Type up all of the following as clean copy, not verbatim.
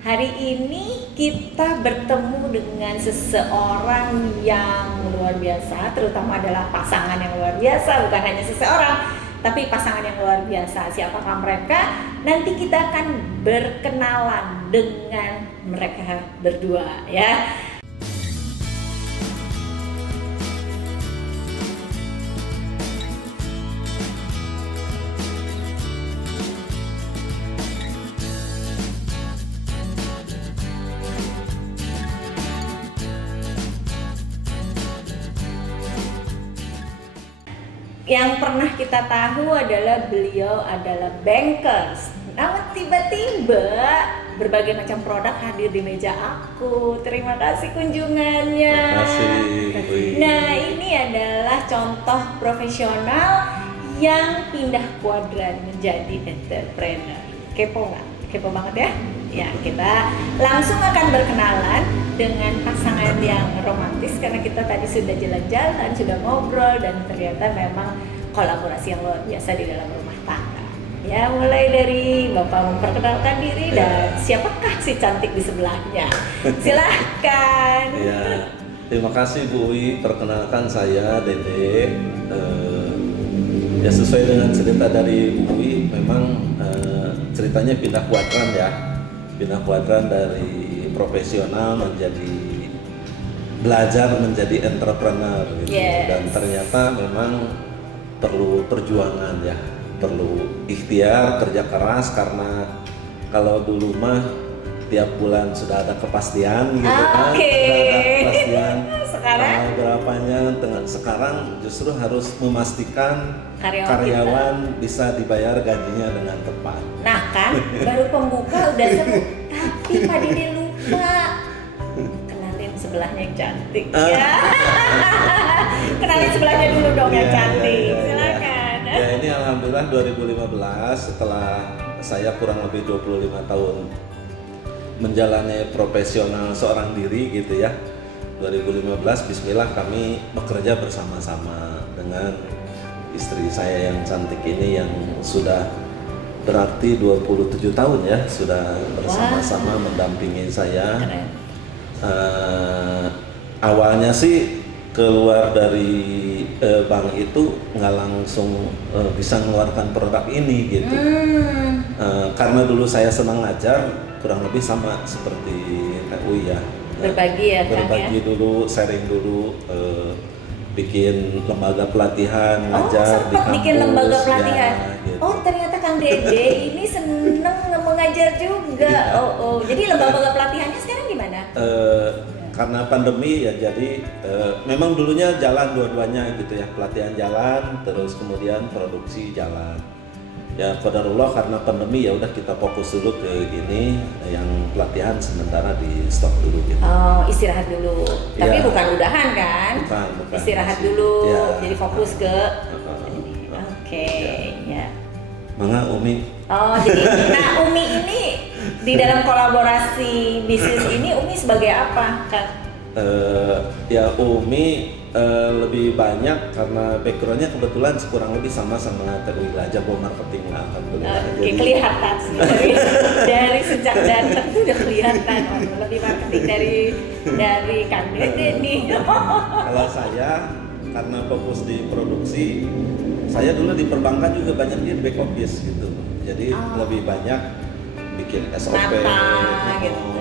Hari ini kita bertemu dengan seseorang yang luar biasa, terutama adalah pasangan yang luar biasa, bukan hanya seseorang, tapi pasangan yang luar biasa. Siapakah mereka? Nanti kita akan berkenalan dengan mereka berdua ya. Yang pernah kita tahu adalah beliau adalah bankers. Namun tiba-tiba berbagai macam produk hadir di meja aku. Terima kasih kunjungannya. Terima kasih. Nah, ini adalah contoh profesional yang pindah kuadran menjadi entrepreneur. Kepo nggak? Kepo banget ya? Ya, kita langsung akan berkenalan dengan pasangan yang romantis karena kita tadi sudah jalan-jalan, sudah ngobrol dan ternyata memang kolaborasi yang luar biasa di dalam rumah tangga. Ya, mulai dari Bapak memperkenalkan diri dan siapakah si cantik di sebelahnya. Silahkan. Ya, terima kasih Bu Uwi. Perkenalkan saya Dede. Ya sesuai dengan cerita dari Bu Uwi, memang ceritanya pindah kuadran ya. Pindah kuadran dari profesional menjadi belajar menjadi entrepreneur gitu. Yes. Dan ternyata memang perlu perjuangan ya, perlu ikhtiar, kerja keras, karena kalau dulu mah tiap bulan sudah ada kepastian gitu kan. Oke. Sudah ada kepastian Sekarang berapanya. Sekarang justru harus memastikan karyawan bisa dibayar gajinya dengan tepat. nah kan, baru pembuka udah seru. Tapi Pak Dede lupa kenalin sebelahnya yang cantik ya. Kenalin sebelahnya dulu dong yang cantik. Silakan. Ya ini alhamdulillah 2015 setelah saya kurang lebih 25 tahun menjalani profesional seorang diri gitu ya. 2015 bismillah kami bekerja bersama-sama dengan istri saya yang cantik ini yang sudah berarti 27 tahun ya sudah bersama-sama mendampingi saya. Awalnya sih keluar dari bank itu nggak langsung bisa mengeluarkan produk ini gitu. Karena dulu saya senang ngajar, kurang lebih sama seperti Kak Uwi ya. Berbagi ya, berbagi Kang, ya? dulu, sharing dulu, bikin lembaga pelatihan, ngajar di kampus. Bikin lembaga pelatihan. Ya, gitu. Oh, ternyata Kang Dede ini seneng mengajar juga. Ya. Jadi lembaga pelatihannya sekarang di mana? Karena pandemi ya, jadi memang dulunya jalan dua-duanya gitu ya, pelatihan jalan, terus kemudian produksi jalan. Ya qadarullah karena pandemi ya udah kita fokus dulu ke ini, yang pelatihan sementara di stop dulu gitu. Oh, istirahat dulu. Tapi Ya. bukan udahan kan? Bukan. Istirahat dulu, Ya. jadi fokus ke Oke, ya. Mangga Umi. Oh, jadi nah Umi ini di dalam kolaborasi bisnis ini Umi sebagai apa, Kang? Ya Umi lebih banyak karena backgroundnya kebetulan kurang lebih sama Teh Uwi aja, bawa marketing lah alhamdulillah. Oke, kelihatan sih dari sejak datang tuh udah kelihatan lebih marketing dari Kang Dede nih. Kalau saya karena fokus di produksi, saya dulu di perbankan juga banyak di back office gitu. Jadi lebih banyak bikin SOP, gitu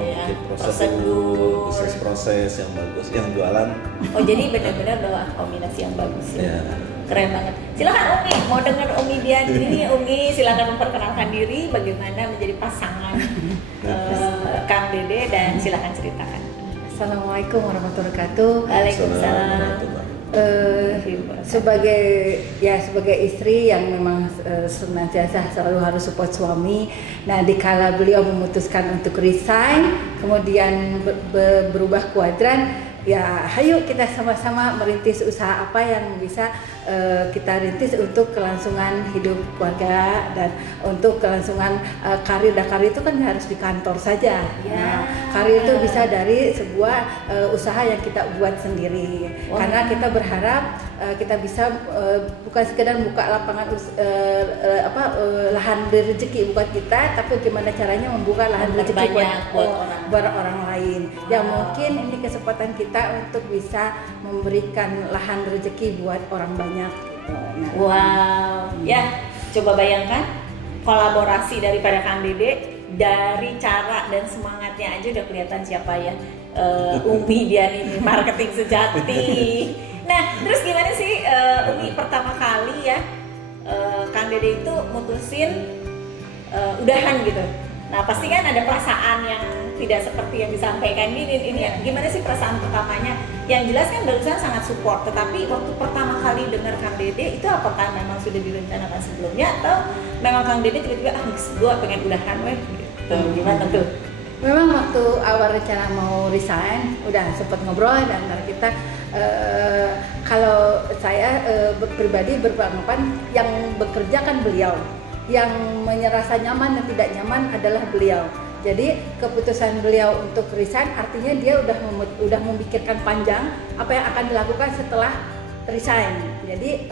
ya. bikin prosedur, bisnis proses yang bagus, yang jualan. Oh, jadi benar-benar doa kombinasi yang bagus ya. Ya. Keren banget. Silakan Umi, mau dengar Umi Dian ini. Umi silakan memperkenalkan diri, bagaimana menjadi pasangan Kang Dede dan silakan ceritakan. Assalamualaikum warahmatullahi wabarakatuh. Waalaikumsalam. Sebagai istri yang memang senantiasa selalu harus support suami. Nah, dikala beliau memutuskan untuk resign, kemudian berubah kuadran, ya ayo kita sama-sama merintis usaha apa yang bisa kita rintis untuk kelangsungan hidup keluarga dan untuk kelangsungan karir. Dan karir itu kan harus di kantor saja. Nah, karir itu bisa dari sebuah usaha yang kita buat sendiri. Karena kita berharap kita bisa bukan sekedar buka lapangan lahan rezeki buat kita, tapi gimana caranya membuka lahan rezeki buat orang lain. Ya mungkin ini kesempatan kita untuk bisa memberikan lahan rezeki buat orang banyak. Wow, ya coba bayangkan kolaborasi daripada Kang Dede, dari cara dan semangatnya aja udah kelihatan siapa ya. Umi dia ini marketing sejati. Nah, terus gimana sih Umi pertama kali ya Kang Dede itu mutusin udahan gitu. Nah, pasti kan ada perasaan yang tidak seperti yang disampaikan ini gimana sih perasaan pertamanya? Yang jelas kan barusan sangat support, tetapi waktu pertama kali dengar Kang Dede itu apakah memang sudah direncanakan sebelumnya atau memang Kang Dede tiba-tiba gue pengen udahan gitu. Gimana tuh? Memang waktu awal rencana mau resign udah sempat ngobrol dan kita kalau saya pribadi beranggapan yang bekerja kan beliau, yang merasa nyaman dan tidak nyaman adalah beliau. Jadi keputusan beliau untuk resign artinya dia udah memikirkan panjang apa yang akan dilakukan setelah resign. Jadi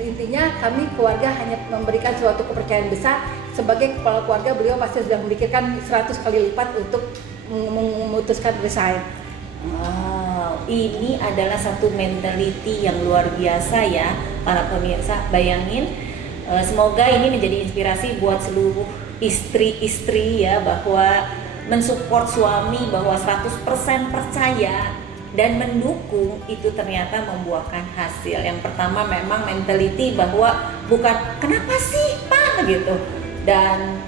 intinya kami keluarga hanya memberikan suatu kepercayaan besar. Sebagai kepala keluarga beliau pasti sudah memikirkan 100 kali lipat untuk memutuskan resign. Wow, ini adalah satu mentality yang luar biasa ya para pemirsa. Bayangin, semoga ini menjadi inspirasi buat seluruh istri-istri ya, bahwa mensupport suami, bahwa 100% percaya dan mendukung itu ternyata membuahkan hasil. Yang pertama memang mentality bahwa bukan kenapa sih Pak gitu, dan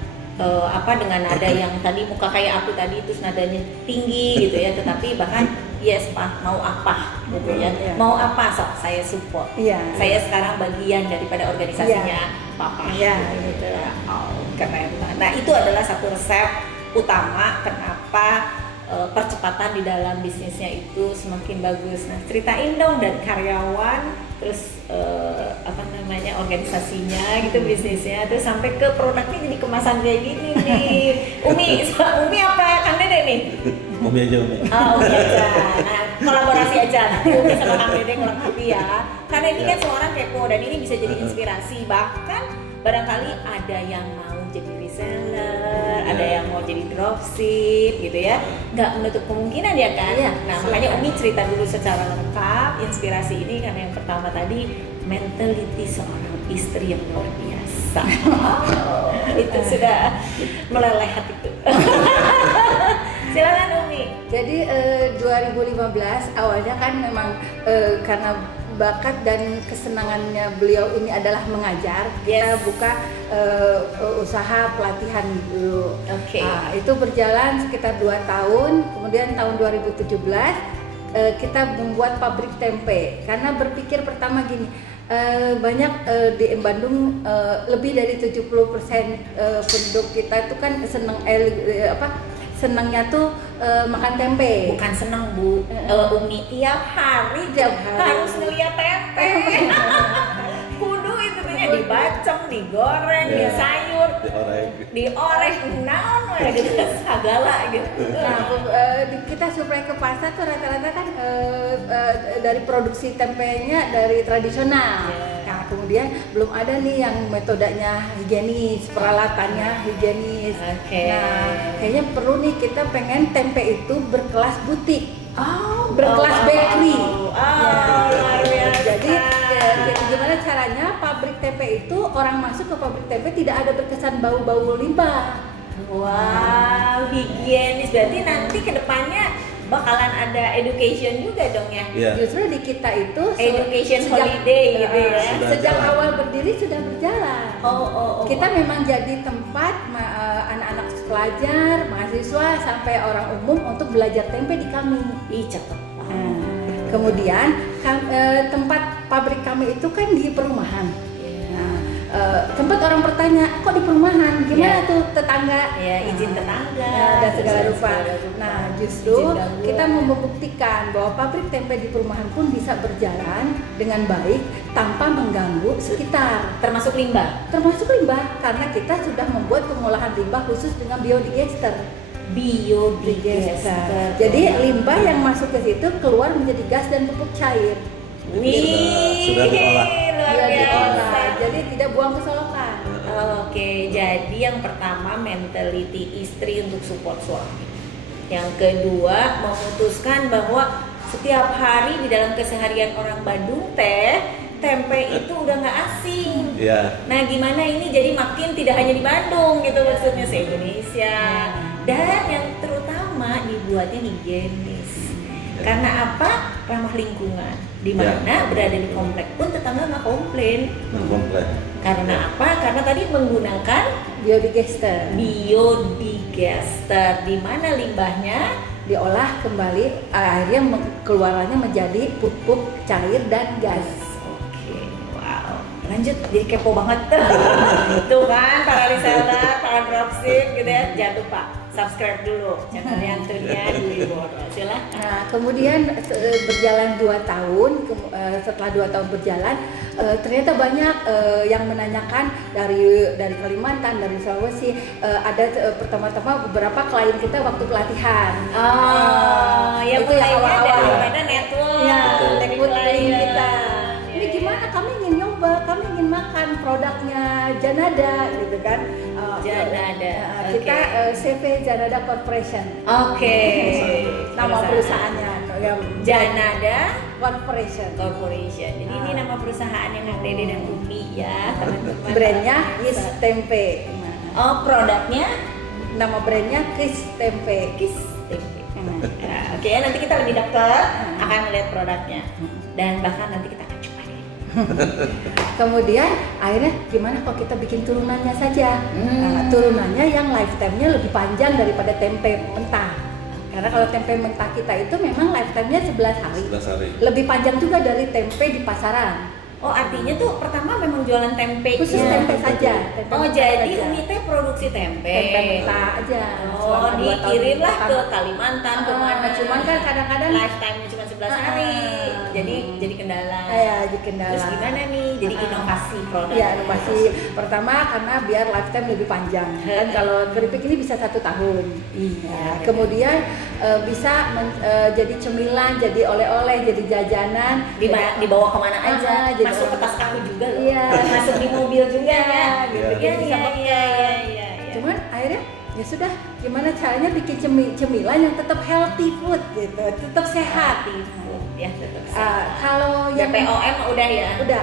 dengan nada yang tadi muka kayak aku tadi itu nadanya tinggi gitu ya, tetapi bahkan yes Pak mau apa gitu ya, mau apa sok saya support, saya sekarang bagian daripada organisasinya Papa gitu ya. Keren. Nah itu adalah satu resep utama kenapa percepatan di dalam bisnisnya itu semakin bagus. Nah ceritain dong dari karyawan, terus organisasinya gitu, bisnisnya, terus sampai ke produknya jadi kemasan kayak gini nih. Umi apa Kang Dede nih? Umi aja. Umi aja. Nah kolaborasi aja nanti Umi sama Kang Dede melengkapi ya. Karena ini kan semua orang kepo dan ini bisa jadi inspirasi. Bahkan barangkali ada yang mau jadi reseller, ada yang mau jadi dropship gitu ya, nggak menutup kemungkinan ya kan. Nah makanya Umi cerita dulu secara lengkap inspirasi ini, karena yang pertama tadi mentality seorang istri yang luar biasa. Itu sudah meleleh hatiku. Silakan Umi. Jadi 2015 awalnya kan memang karena bakat dan kesenangannya beliau ini adalah mengajar, kita buka usaha pelatihan dulu. Nah, itu berjalan sekitar 2 tahun. Kemudian tahun 2017 kita membuat pabrik tempe karena berpikir pertama gini, banyak di Bandung lebih dari 70% penduduk kita itu kan senangnya tuh makan tempe. Bukan senang Bu, Umi tiap hari harus ngeliat tempe. Kudu itu dibacem, digoreng, disayur, dioreng, naon gitu, segala gitu. Nah, kita supaya ke pasar tuh rata-rata kan dari produksi tempenya dari tradisional. Nah, kemudian belum ada nih yang metodenya higienis, peralatannya higienis. Nah, kayaknya perlu nih, kita pengen tempe itu berkelas butik, berkelas bakery. Jadi gimana caranya pabrik tempe itu orang masuk ke pabrik tempe tidak ada berkesan bau-bau limbah. Wow, higienis. Berarti nanti kedepannya bakalan ada education juga dong ya? Justru di kita itu education holiday gitu ya. Sejak awal berdiri sudah berjalan. Kita memang jadi tempat anak-anak pelajar, mahasiswa sampai orang umum untuk belajar tempe di kami. Cakep. Kemudian tempat pabrik kami itu kan di perumahan. Tempat orang bertanya, kok di perumahan? Gimana tuh tetangga? Izin tetangga dan segala rupa. Nah, justru kita mau membuktikan bahwa pabrik tempe di perumahan pun bisa berjalan dengan baik tanpa mengganggu sekitar. Termasuk limbah? Termasuk limbah, karena kita sudah membuat pengolahan limbah khusus dengan biodigester. Biodigester. Jadi limbah yang masuk ke situ keluar menjadi gas dan pupuk cair. Wih, sudah diolah. luar Sudah diolah. biasa. Jadi tidak buang ke solokan. Oke, jadi yang pertama mentality istri untuk support suami. Yang kedua memutuskan bahwa setiap hari di dalam keseharian orang Bandung tempe itu udah nggak asing. Iya. Nah gimana ini jadi makin tidak hanya di Bandung gitu maksudnya se-Indonesia. Dan yang terutama dibuatnya higienis. Karena apa? Ramah lingkungan. Di mana berada di komplek pun tetangga nggak komplain. Komplek. Karena apa? Karena tadi menggunakan Biodigester biodigestor, di mana limbahnya diolah kembali, akhirnya keluarannya menjadi pupuk cair dan gas. Oke, wow. Lanjut, jadi kepo banget tuh kan para reseller, para dropship gitu ya. Jangan lupa subscribe dulu channel yang Tunia Dwi Boro. Silahkan. Nah, kemudian berjalan 2 tahun, setelah 2 tahun berjalan, ternyata banyak yang menanyakan dari Kalimantan, dari Sulawesi. Ada pertama-tama beberapa klien kita waktu pelatihan. Ya itu yang mulainya dari awal-awal. mana network? Ya, dari network klien. kita. Ya, Ini ya. gimana? Kami ingin nyoba, kami ingin makan produknya Janada, gitu kan? Janada, Kita oke. CV Janada Corporation. Oke. Nama perusahaannya yang Janada Corporation. Corporation. Jadi ini nama perusahaan yang Dede dan Umi ya, teman-teman. Brandnya Kis Tempe. Oh, produknya Nama brandnya Kis Tempe. Kis Tempe. Ya, oke, nanti kita lebih dekat akan melihat produknya dan bahkan nanti kita akan coba deh. Kemudian akhirnya gimana kalau kita bikin turunannya saja? Nah, turunannya yang lifetime-nya lebih panjang daripada tempe mentah. Karena kalau tempe mentah kita itu memang lifetime-nya 11 hari. 11 hari. Lebih panjang juga dari tempe di pasaran. Oh, artinya tuh pertama memang jualan tempe. Khusus tempe saja. Tempe Oh, mentah jadi saja. Umi teh produksi tempe. Tempe mentah aja. Oh, Selama 2 tahun dikirimlah ke pertama. Kalimantan kemana? Cuman kan kadang-kadang lifetime-nya cuma 11 hari. Jadi kendala. Ya, di kendala. Terus gimana nih? Jadi inovasi produk. Ya, inovasi pertama karena biar lifetime lebih panjang. Kan kalau keripik ini bisa 1 tahun. Iya. Kemudian bisa jadi cemilan, jadi oleh-oleh, jadi jajanan. Dibawa kemana aja, jadi masuk ke tas aku juga loh. Iya. Masuk di mobil juga ya. gitu. Iya, Bisa iya, pakai. iya. Cuman akhirnya ya sudah, gimana caranya bikin cemilan yang tetap healthy food gitu, tetap sehat. Healthy food ya, tetap sehat. Kalau yang BPOM udah ya. udah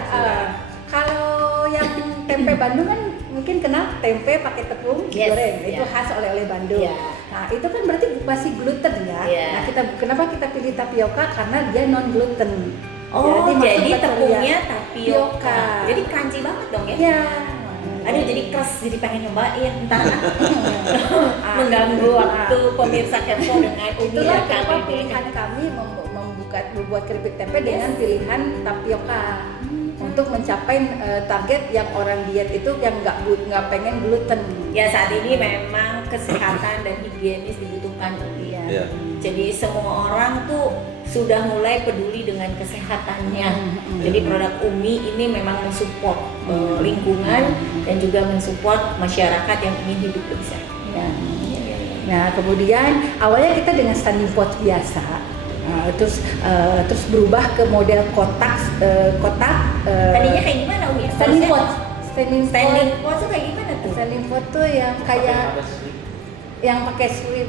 kalau yang tempe Bandung kan mungkin kenal tempe pakai tepung Yes, goreng, itu yeah. khas oleh-oleh Bandung. Yeah. Nah itu kan berarti masih gluten ya. Yeah. Nah kenapa kita pilih tapioka, karena dia non gluten. Oh, masuk jadi ke tepungnya ceria. tapioka. Jadi crunchy banget dong ya. Ya. Aduh, jadi keras, jadi pengen nyobain. Entar mengganggu waktu pemirsa kepo dengan Itulah Umi kenapa kali ini. pilihan kami membuat keripik tempe dengan pilihan tapioka untuk mencapai target yang orang diet itu yang nggak pengen gluten. Ya, saat ini memang kesehatan dan higienis dibutuhkan. Iya. Jadi semua orang tuh sudah mulai peduli dengan kesehatannya. Jadi produk Umi ini memang mensupport lingkungan dan juga mensupport masyarakat yang ingin hidup lebih sehat. Ya. Nah kemudian awalnya kita dengan standing pot biasa, terus berubah ke model kotak. Tadinya kayak gimana Umi? Standing pot. Standing pot tuh kayak gimana tuh? Standing pot tuh yang kayak yang pakai slip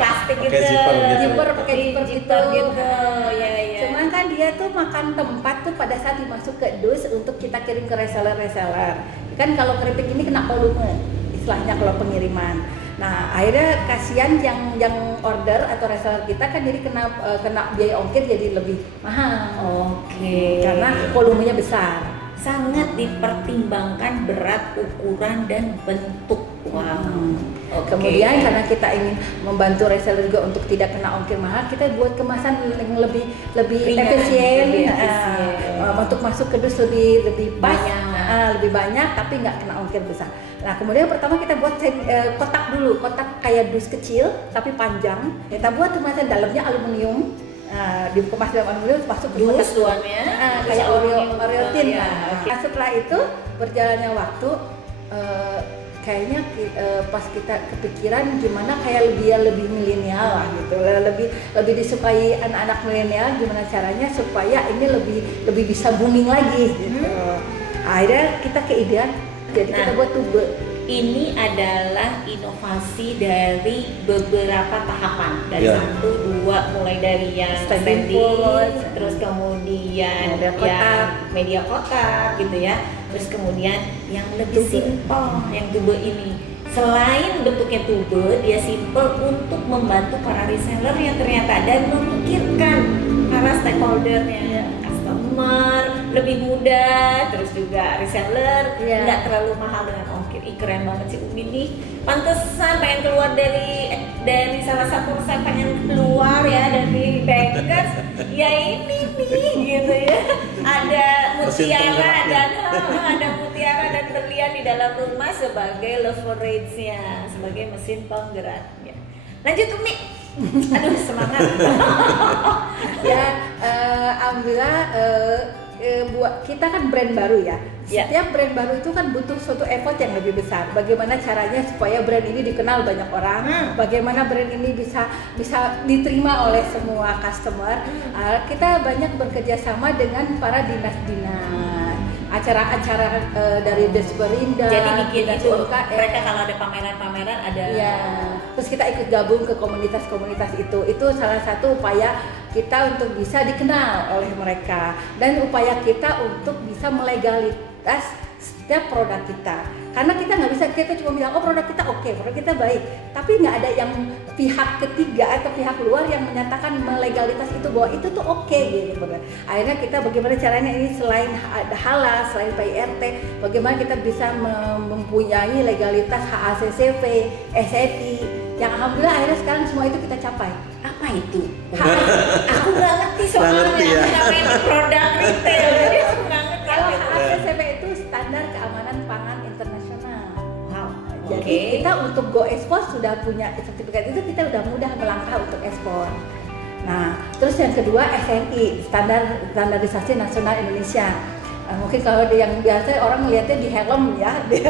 plastik gitu. Pakai zipper gitu. zipper pakai zipper Zipper gitu. gitu. Ya, ya. Cuman kan dia tuh makan tempat tuh pada saat dimasuk ke dus untuk kita kirim ke reseller. Kan kalau keripik ini kena volume, istilahnya kalau pengiriman. Nah akhirnya kasihan yang order atau reseller kita kan jadi kena biaya ongkir jadi lebih mahal. Oke. Karena volumenya besar. Sangat dipertimbangkan berat, ukuran dan bentuk. Wow. Oke. Kemudian karena kita ingin membantu reseller juga untuk tidak kena ongkir mahal, kita buat kemasan yang lebih Ringan, efisien, lebih efisien. untuk masuk ke dus lebih Banyak. lebih banyak tapi nggak kena ongkir besar. Nah kemudian pertama kita buat kotak dulu, kotak kayak dus kecil tapi panjang. Kita buat kemasan dalamnya aluminium. Dikemas dalam aluminium masuk ke Dus kotak luarnya kayak Oreo tin. ya. Nah, setelah itu berjalannya waktu kayaknya pas kita kepikiran gimana kayak lebih milenial lah gitu, lebih disukai anak-anak milenial, gimana caranya supaya ini lebih bisa booming lagi gitu. Akhirnya kita keidean, jadi kita buat tube. Ini adalah inovasi dari beberapa tahapan, dari 1, 2, mulai dari yang standing, terus kemudian media kotak gitu ya, terus kemudian yang lebih simpel, yang tube ini. Selain bentuknya tube, dia simpel untuk membantu para reseller yang ternyata dan memikirkan para stakeholdernya, customer lebih mudah, terus juga reseller nggak terlalu mahal dengan ongkir. Keren banget sih Umi nih, pantesan pengen keluar dari salah satu resep, pengen keluar ya dari Bankers ya ini nih gitu ya, ada mutiara dan berlian di dalam rumah sebagai leverage-nya, sebagai mesin penggeraknya. Lanjut Umi. Aduh semangat. Alhamdulillah buat kita kan brand baru ya. Setiap brand baru itu kan butuh suatu effort yang lebih besar. Bagaimana caranya supaya brand ini dikenal banyak orang? Bagaimana brand ini bisa diterima oleh semua customer? Kita banyak bekerja sama dengan para dinas-dinas, acara-acara dari Desperinda. Jadi bikin itu mereka kalau ada pameran-pameran ada. Terus kita ikut gabung ke komunitas-komunitas itu salah satu upaya kita untuk bisa dikenal oleh mereka, dan upaya kita untuk bisa melegalitas setiap produk kita. Karena kita cuma bilang produk kita oke, produk kita baik, tapi nggak ada yang pihak ketiga atau pihak luar yang menyatakan melegalitas itu bahwa itu tuh oke gitu. Akhirnya kita bagaimana caranya ini selain ada halal, selain PIRT, bagaimana kita bisa mempunyai legalitas HACCP, SEI, yang alhamdulillah akhirnya sekarang semua itu kita capai. Apa itu? Aku nggak ngerti soalnya namanya produk retail, jadi aku nggak ngerti. Kalau HACCP itu standar keamanan pangan internasional. Jadi kita untuk go ekspor sudah punya sertifikat itu, kita udah mudah melangkah untuk ekspor. Nah, terus yang kedua SNI, standarisasi nasional Indonesia. Mungkin kalau yang biasa orang melihatnya di helm ya, di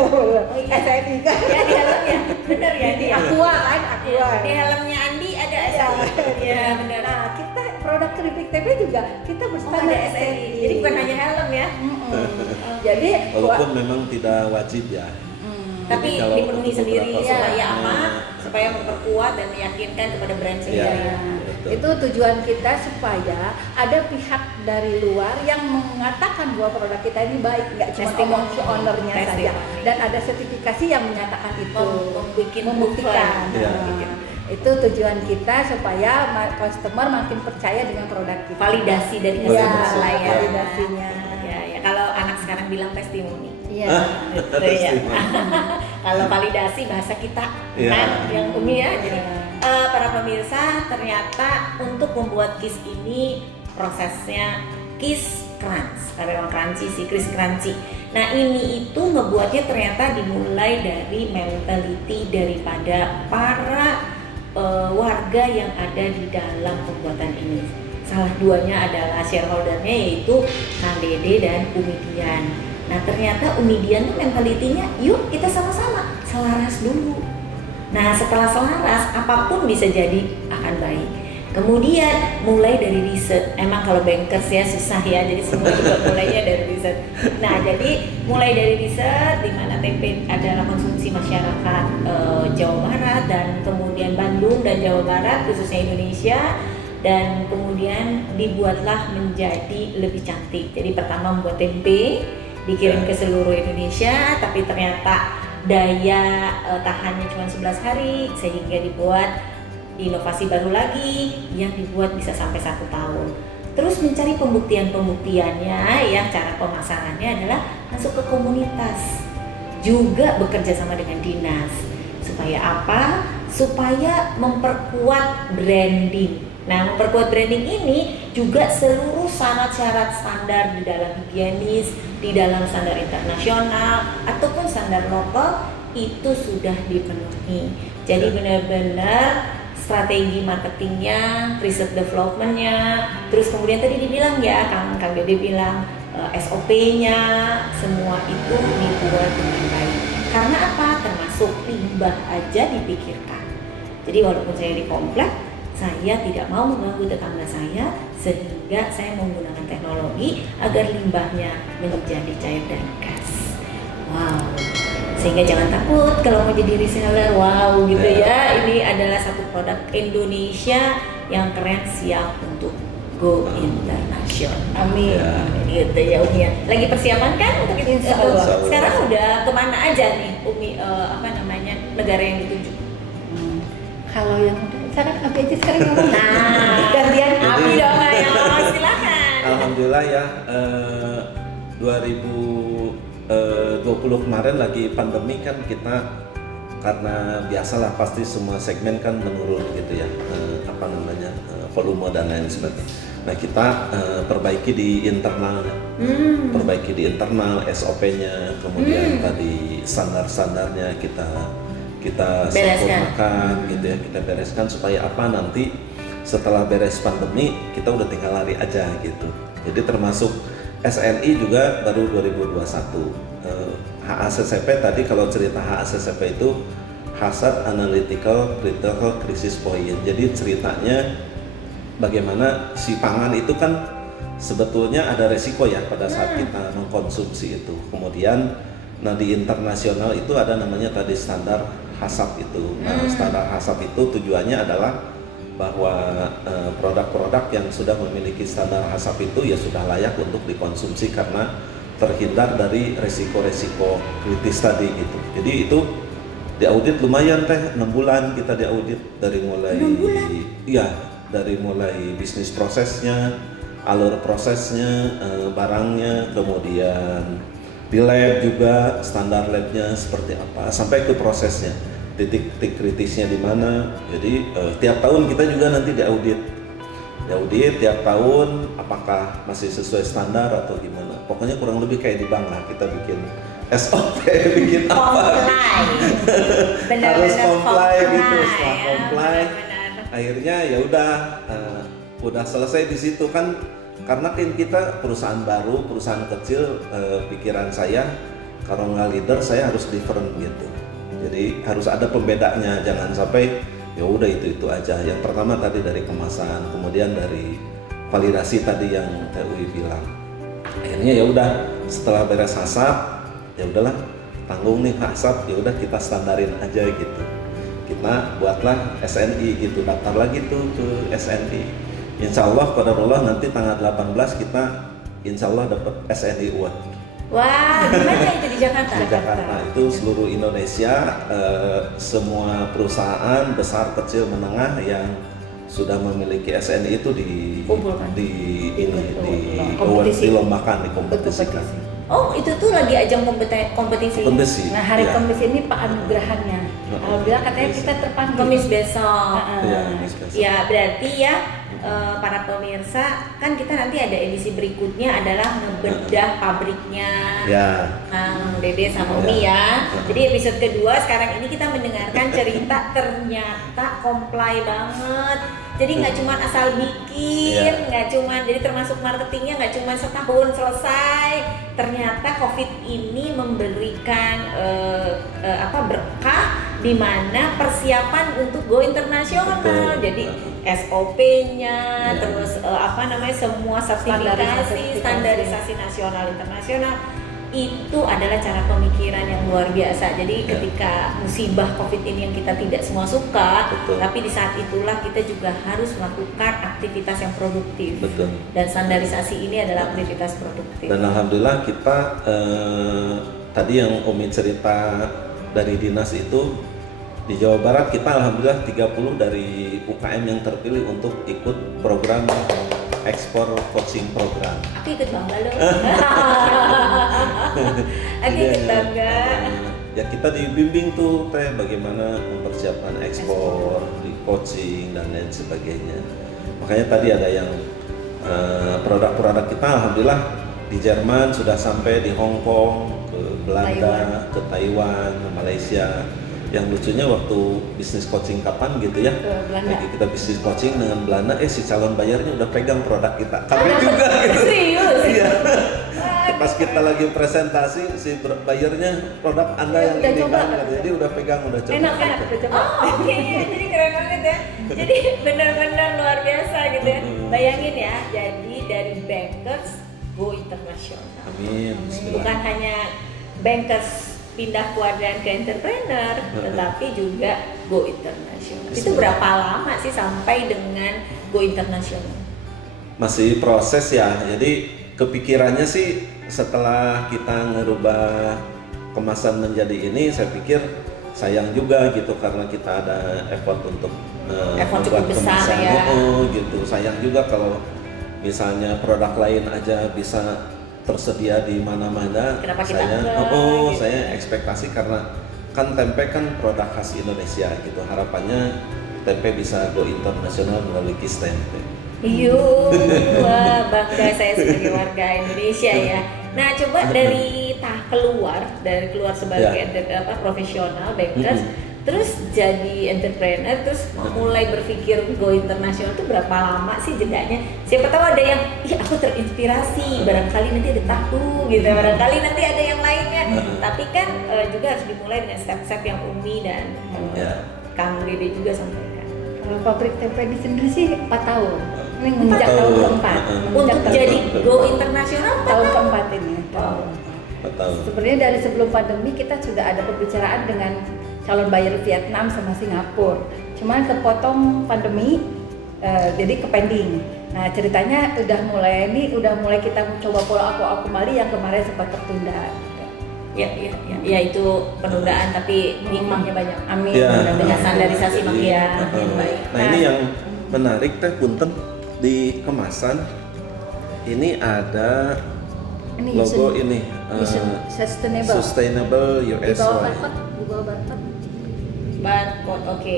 SNI kan. Ya di helm ya, benar ya di Aqua kan, Aqua. Di helmnya Andi ada SNI. Ya benar. Nah, kita produk keripik tempe juga kita berstandar SNI. Jadi bukan hanya helm ya. Jadi walaupun memang tidak wajib ya. Tapi dipenuhi sendiri supaya supaya memperkuat dan meyakinkan kepada brand sendiri. Itu tujuan kita supaya ada pihak dari luar yang mengatakan bahwa produk kita ini baik, nggak cuma ngomong si ownernya saja, dan ada sertifikasi yang menyatakan itu, membuktikan. Itu tujuan kita supaya customer makin percaya dengan produk kita. Validasi dari customer lah ya. Validasinya. Ya, kalau anak sekarang bilang testimoni. Iya. Kalau validasi bahasa kita kan yang Umi ya. Jadi para pemirsa, ternyata untuk membuat KIS ini prosesnya KIS Crunch, karena memang crunchy sih, KIS Crunchy. Nah ini itu ngebuatnya ternyata dimulai dari mentality daripada para warga yang ada di dalam pembuatan ini. Salah duanya adalah shareholdernya, yaitu Kang Dede dan Umi Dian. Nah ternyata Umi Dian tuh mentalitinya, yuk kita sama-sama selaras dulu. Nah setelah selaras, apapun bisa jadi akan baik. Kemudian mulai dari riset. Emang kalau bankers ya susah ya, jadi semua juga mulainya dari riset. Nah jadi mulai dari riset, di mana tempe adalah konsumsi masyarakat Jawa Barat dan kemudian Bandung dan Jawa Barat, khususnya Indonesia. Dan kemudian dibuatlah menjadi lebih cantik. Jadi pertama membuat tempe, dikirim ke seluruh Indonesia, tapi ternyata daya tahannya cuma 11 hari, sehingga dibuat inovasi baru lagi yang dibuat bisa sampai 1 tahun. Terus mencari pembuktiannya, yang cara pemasarannya adalah masuk ke komunitas, juga bekerja sama dengan dinas. Supaya apa? Supaya memperkuat branding. Nah, memperkuat branding ini juga seluruh syarat-syarat standar di dalam higienis, di dalam standar internasional ataupun standar lokal itu sudah dipenuhi. Jadi benar-benar strategi marketingnya, riset developmentnya, terus kemudian tadi dibilang ya, Kang Dede bilang SOP-nya, semua itu dibuat dengan baik. Karena apa? Termasuk termasuk limbah aja dipikirkan. Jadi walaupun saya di komplek, saya tidak mau mengganggu tetangga saya, sehingga saya menggunakan teknologi agar limbahnya menjadi cair dan gas. Wow, sehingga jangan takut kalau mau jadi reseller. Wow, gitu ya. Ini adalah satu produk Indonesia yang keren, siap untuk go internasional. Amin. Gitu ya Umi ya. Lagi persiapan kan untuk itu? Insya Allah. Sekarang udah kemana aja nih Umi, negara yang dituju? Kalau yang udah sekarang Abi aja sekarang ngomong. Nah, gantian Abi dong ya, silakan. Alhamdulillah ya, 2020 kemarin lagi pandemi kan, kita karena biasalah pasti semua segmen kan menurun gitu ya, volume dan lain sebagainya. Nah kita perbaiki di internal, SOP-nya, kemudian tadi standar-standarnya kita sempurnakan gitu ya, kita bereskan supaya apa, nanti setelah beres pandemi kita udah tinggal lari aja gitu. Jadi termasuk SNI juga baru 2021. HACCP tadi, kalau cerita HACCP itu Hazard Analytical Critical Crisis Point. Jadi ceritanya bagaimana si pangan itu kan sebetulnya ada resiko ya pada saat kita mengkonsumsi itu. Kemudian di internasional itu ada namanya tadi standar HACCP itu. Nah, standar HACCP itu tujuannya adalah bahwa produk-produk yang sudah memiliki standar HACCP itu ya sudah layak untuk dikonsumsi karena terhindar dari resiko-resiko kritis tadi gitu. Jadi itu diaudit lumayan teh, 6 bulan kita diaudit, dari mulai dari mulai bisnis prosesnya, alur prosesnya, barangnya, kemudian di lab juga standar labnya seperti apa, sampai ke prosesnya, titik-titik kritisnya di mana. Jadi tiap tahun kita juga nanti diaudit tiap tahun apakah masih sesuai standar atau gimana. Pokoknya kurang lebih kayak di bank lah, kita bikin SOP, bikin apa harus comply gitu. Setelah comply akhirnya ya udah selesai di situ kan, karena kan kita perusahaan baru, perusahaan kecil. Pikiran saya kalau nggak leader saya harus different gitu, jadi harus ada pembedanya, jangan sampai ya udah itu aja. Yang pertama tadi dari kemasan, kemudian dari validasi tadi yang Uwi bilang. Akhirnya ya udah setelah beres HACCP, ya udahlah tanggung nih HACCP, ya udah kita standarin aja gitu. Kita buatlah SNI gitu, daftar lagi tuh ke SNI. Insya Allah qadarullah nanti tanggal 18 kita insya Allah dapat SNI Award. Wah, gimana itu di Jakarta? Di Jakarta itu seluruh Indonesia, semua perusahaan besar, kecil, menengah yang sudah memiliki SNI itu dilombakan, dikompetisikan. Oh, itu tuh lagi ajang kompetisi. Nah, hari Kamis ini Pak Anugrahannya. Alhamdulillah katanya kita terpanggil. Kamis besok. Ya, berarti ya para pemirsa, kan kita nanti ada edisi berikutnya adalah ngebedah pabriknya Kang Dede sama Umi ya. Jadi episode kedua sekarang ini kita mendengarkan cerita ternyata comply banget. Jadi nggak cuma asal bikin, nggak cuma, jadi termasuk marketingnya nggak cuma setahun selesai. Ternyata COVID ini memberikan berkah di mana persiapan untuk go internasional. Jadi SOP-nya, terus semua sertifikasi, standarisasi nasional internasional. Itu adalah cara pemikiran yang luar biasa. Jadi ketika musibah COVID ini yang kita tidak semua suka, tapi di saat itulah kita juga harus melakukan aktivitas yang produktif. Dan standarisasi ini adalah aktivitas produktif. Dan alhamdulillah kita tadi yang Umi cerita dari dinas itu, di Jawa Barat kita alhamdulillah 30 dari UKM yang terpilih untuk ikut program ekspor coaching program. Aku ikut bangga loh. Aku ikut bangga. Ya kita dibimbing tuh teh bagaimana mempersiapkan ekspor, di coaching dan lain sebagainya. Makanya tadi ada yang produk-produk kita alhamdulillah di Jerman sudah sampai, di Hong Kong, ke Belanda, ke Taiwan, ke Malaysia. Yang lucunya waktu bisnis coaching kapan gitu ya, lagi kita bisnis coaching dengan Belanda, si calon bayarnya udah pegang produk kita. Kami juga gitu. Serius? Iya. pas kita lagi presentasi si bayarnya produk Anda yang Udah ini coba, kan, kan? jadi udah pegang, udah coba. Enak, udah coba. Oh, oke, jadi keren banget ya. Jadi benar-benar luar biasa gitu ya. Bayangin ya, jadi dari bankers go internasional. Amin. Bismillah. Bukan hanya bankers pindah kuadran ke entrepreneur, tetapi juga go internasional. Itu berapa lama sih sampai dengan go internasional? Masih proses ya, jadi kepikirannya sih setelah kita ngerubah kemasan menjadi ini, saya pikir sayang juga gitu karena kita ada effort untuk Effort membuat cukup besar kemasan. ya. Gitu, sayang juga kalau misalnya produk lain aja bisa tersedia di mana-mana. Kenapa kita Saya enggak, gitu. saya ekspektasi karena kan tempe kan produk khas Indonesia gitu, harapannya tempe bisa go internasional melalui KIS Tempe. Wah, bangga saya sebagai warga Indonesia ya. Nah, coba dari keluar sebagai profesional bankers, terus jadi entrepreneur, terus mulai berpikir go internasional itu berapa lama sih jedanya? Siapa tahu ada yang, aku terinspirasi, barangkali nanti ada tahu gitu, barangkali nanti ada yang lainnya. Tapi kan juga harus dimulai dengan step-step yang Umi dan Kang Dede juga sampaikan. Kalau pabrik tempe di sendiri sih 4 tahun. Ini menginjak tahun keempat. Untuk jadi go internasional tahun keempat ini. Sebenarnya dari sebelum pandemi kita sudah ada pembicaraan dengan calon buyer Vietnam sama Singapura. Cuman kepotong pandemi, jadi ke pending. Nah ceritanya udah mulai kita coba follow up kembali yang kemarin sempat tertunda. Ya itu penundaan tapi hikmahnya banyak. Amin. Ya. Dengan standarisasi makin baik. Nah ini yang menarik teh punten di kemasan ini ada logo ini Sustainable US Soy. Di bawah barcode, oke.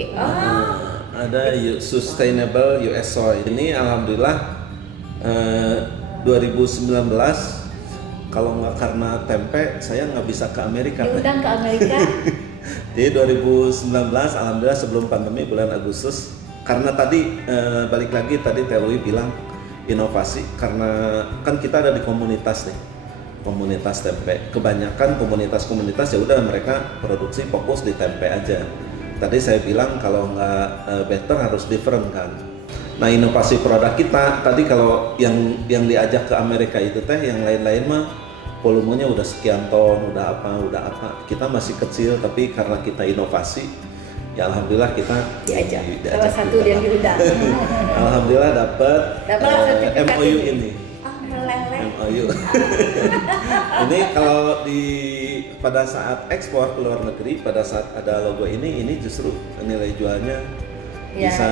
Ada Sustainable US Soy. Ini alhamdulillah 2019 kalau nggak karena tempe saya nggak bisa ke Amerika. Diundang ke Amerika. Jadi 2019 alhamdulillah sebelum pandemi bulan Agustus, karena tadi balik lagi tadi Tewi bilang inovasi, karena kan kita ada di komunitas nih, komunitas tempe. Kebanyakan komunitas ya udah mereka produksi fokus di tempe aja. Tadi saya bilang kalau nggak better harus different kan. Nah inovasi produk kita tadi kalau yang diajak ke Amerika itu teh yang lain-lain mah volumenya udah sekian ton, udah apa. Kita masih kecil tapi karena kita inovasi, ya alhamdulillah kita diajak salah satu yang diundang. Alhamdulillah dapat MOU ini. MOU. Ini kalau pada saat ekspor ke luar negeri, pada saat ada logo ini justru nilai jualnya ya, bisa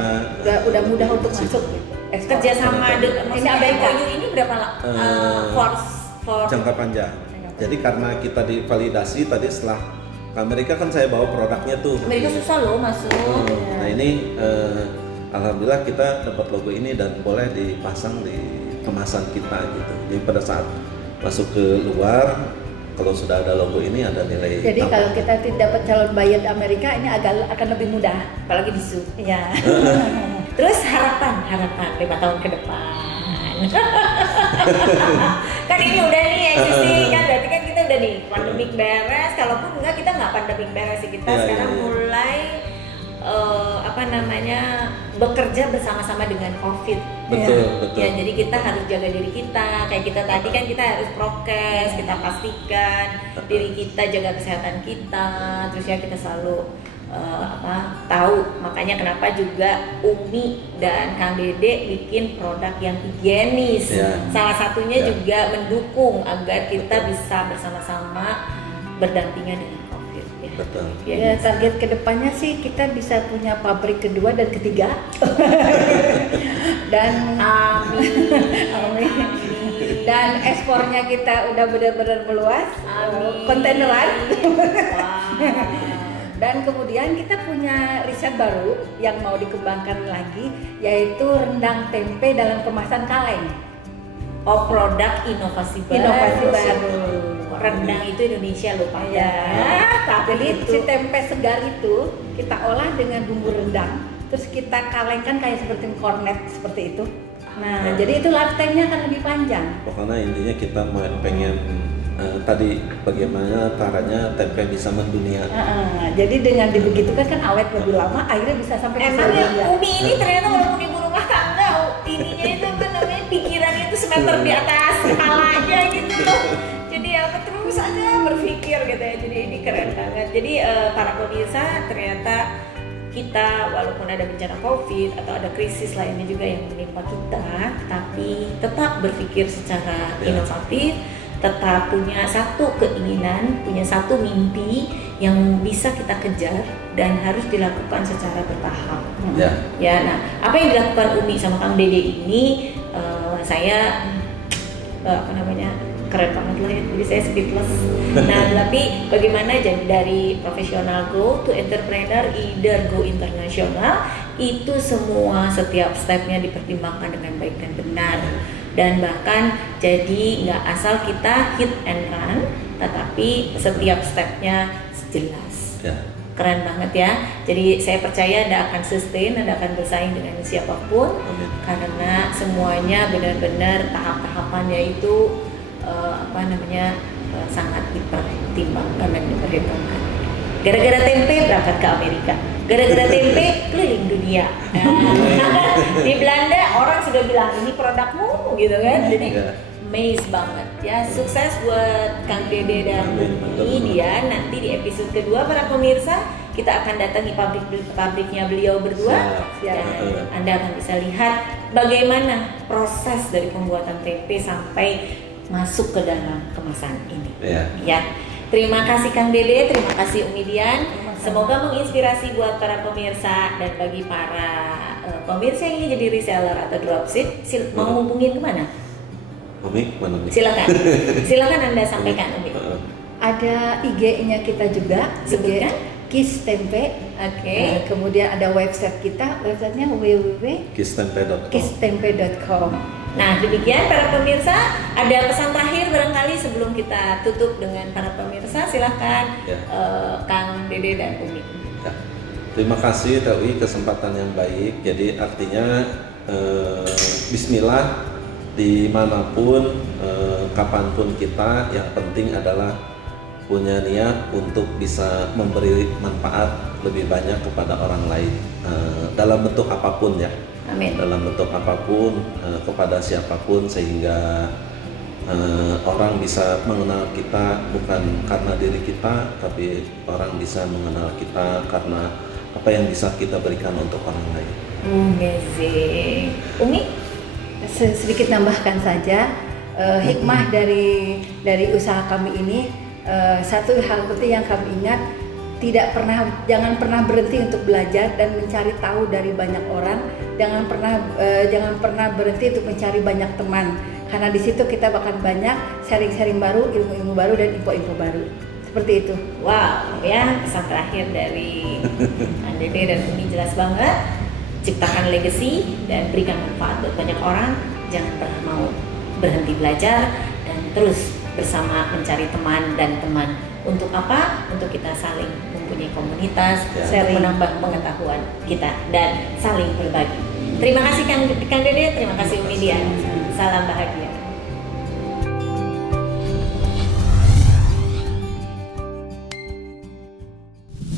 udah mudah untuk masuk. Kerjasama ini MOU ini berapa for jangka panjang. Jadi karena kita divalidasi tadi setelah ke Amerika kan saya bawa produknya tuh. Amerika susah loh masuk. Nah ini alhamdulillah kita dapat logo ini dan boleh dipasang di kemasan kita gitu. Jadi pada saat masuk ke luar, kalau sudah ada logo ini ada nilai. Jadi kalau kita tidak dapat calon buyer di Amerika ini akan lebih mudah, apalagi di Zoom. Ya. Terus harapan 5 tahun ke depan. Kan ini udah nih existing kan, berarti kan kita udah nih pandemik beres. Kalaupun enggak, kita nggak pandemik beres sih, kita sekarang mulai bekerja bersama-sama dengan COVID. Betul. Ya, jadi kita harus jaga diri kita. Kayak kita tadi kan kita harus prokes, kita pastikan diri kita, jaga kesehatan kita. Terus ya kita selalu tahu, makanya kenapa juga Umi dan Kang Dede bikin produk yang higienis. Salah satunya juga mendukung agar kita bisa bersama-sama berdampingan dengan COVID. Betul. Ya, target kedepannya sih kita bisa punya pabrik kedua dan ketiga. Dan amin. Dan ekspornya kita udah benar-benar meluas. Amin. Kontaineran. Wow. Dan kemudian kita punya riset baru yang mau dikembangkan lagi, yaitu rendang tempe dalam kemasan kaleng. Oh, produk inovasi baru. Rendang itu Indonesia loh Pak. Ya. Jadi si tempe segar itu kita olah dengan bumbu rendang, terus kita kalengkan kayak seperti kornet seperti itu. Nah, jadi itu lifetime-nya akan lebih panjang. Pokoknya intinya kita pengen tadi bagaimana caranya tempe bisa mendunia. Jadi dengan dibegitukan kan awet lebih lama, akhirnya bisa sampai ke Emang ya, Serbia. Umi ini ternyata walaupun ibu rumah tangga, ininya itu apa namanya, pikirannya itu semeter di atas kepalanya gitu loh. Jadi apa terus aja berpikir gitu ya. Jadi ini keren banget. Jadi para pemirsa, ternyata kita walaupun ada bencana COVID atau ada krisis lainnya juga yang menimpa kita, tapi tetap berpikir secara inovatif, tetap punya satu keinginan, punya satu mimpi yang bisa kita kejar dan harus dilakukan secara bertahap. Ya, nah apa yang dilakukan Umi sama Kang Dede ini, saya apa namanya, keren banget lah ya, jadi saya speechless. Nah, tapi bagaimana jadi dari profesional go to entrepreneur, either go internasional, itu semua setiap stepnya dipertimbangkan dengan baik dan benar. Dan bahkan jadi nggak asal kita hit and run, tetapi setiap stepnya jelas. Keren banget ya. Jadi saya percaya Anda akan sustain, Anda akan bersaing dengan siapapun. Amin. Karena semuanya benar-benar tahap-tahapannya itu sangat dipertimbangkan dan diperhitungkan. Gara-gara tempe berangkat ke Amerika, gara-gara tempe keliling dunia. Di Belanda orang sudah bilang ini produkmu gitu kan. Jadi amazed banget ya. Sukses buat Kang Dede dan Umi dia. Nanti di episode kedua para pemirsa kita akan datangi pabriknya beliau berdua. Dan Anda akan bisa lihat bagaimana proses dari pembuatan tempe sampai masuk ke dalam kemasan ini. Ya. Terima kasih Kang Dede, terima kasih Umi Dian. Semoga menginspirasi buat para pemirsa dan bagi para pemirsa yang ingin jadi reseller atau dropship. Mau hubungin kemana? Umi, mana Umi? Silakan Anda sampaikan Umi. Ada IG-nya kita juga, sebutkan. Kis Tempe. Oke. Kemudian ada website kita, websitenya www.kistempe.com. Nah, demikian para pemirsa, ada pesan terakhir barangkali sebelum kita tutup dengan para pemirsa, silakan Kang Dede dan Umi. Terima kasih Tawi, kesempatan yang baik. Jadi artinya Bismillah dimanapun, kapanpun kita, yang penting adalah punya niat untuk bisa memberi manfaat lebih banyak kepada orang lain dalam bentuk apapun ya. Amin. Dalam bentuk apapun, kepada siapapun, sehingga orang bisa mengenal kita bukan karena diri kita, tapi orang bisa mengenal kita karena apa yang bisa kita berikan untuk orang lain. Amazing. Umi? Sedikit nambahkan saja, hikmah dari usaha kami ini, satu hal penting yang kami ingat, jangan pernah berhenti untuk belajar dan mencari tahu dari banyak orang. Jangan pernah berhenti untuk mencari banyak teman, karena di situ kita bakal banyak sharing-sharing baru, ilmu-ilmu baru dan info-info baru. Seperti itu. Wow, ya pesan terakhir dari Kang Dede dan Umi jelas banget. Ciptakan legacy dan berikan manfaat buat banyak orang. Jangan pernah mau berhenti belajar dan terus bersama mencari teman dan teman. Untuk apa? Untuk kita saling mempunyai komunitas, sharing, menambah pengetahuan kita dan saling berbagi. Terima kasih Kang Dede, terima kasih Umi Dian. Salam bahagia.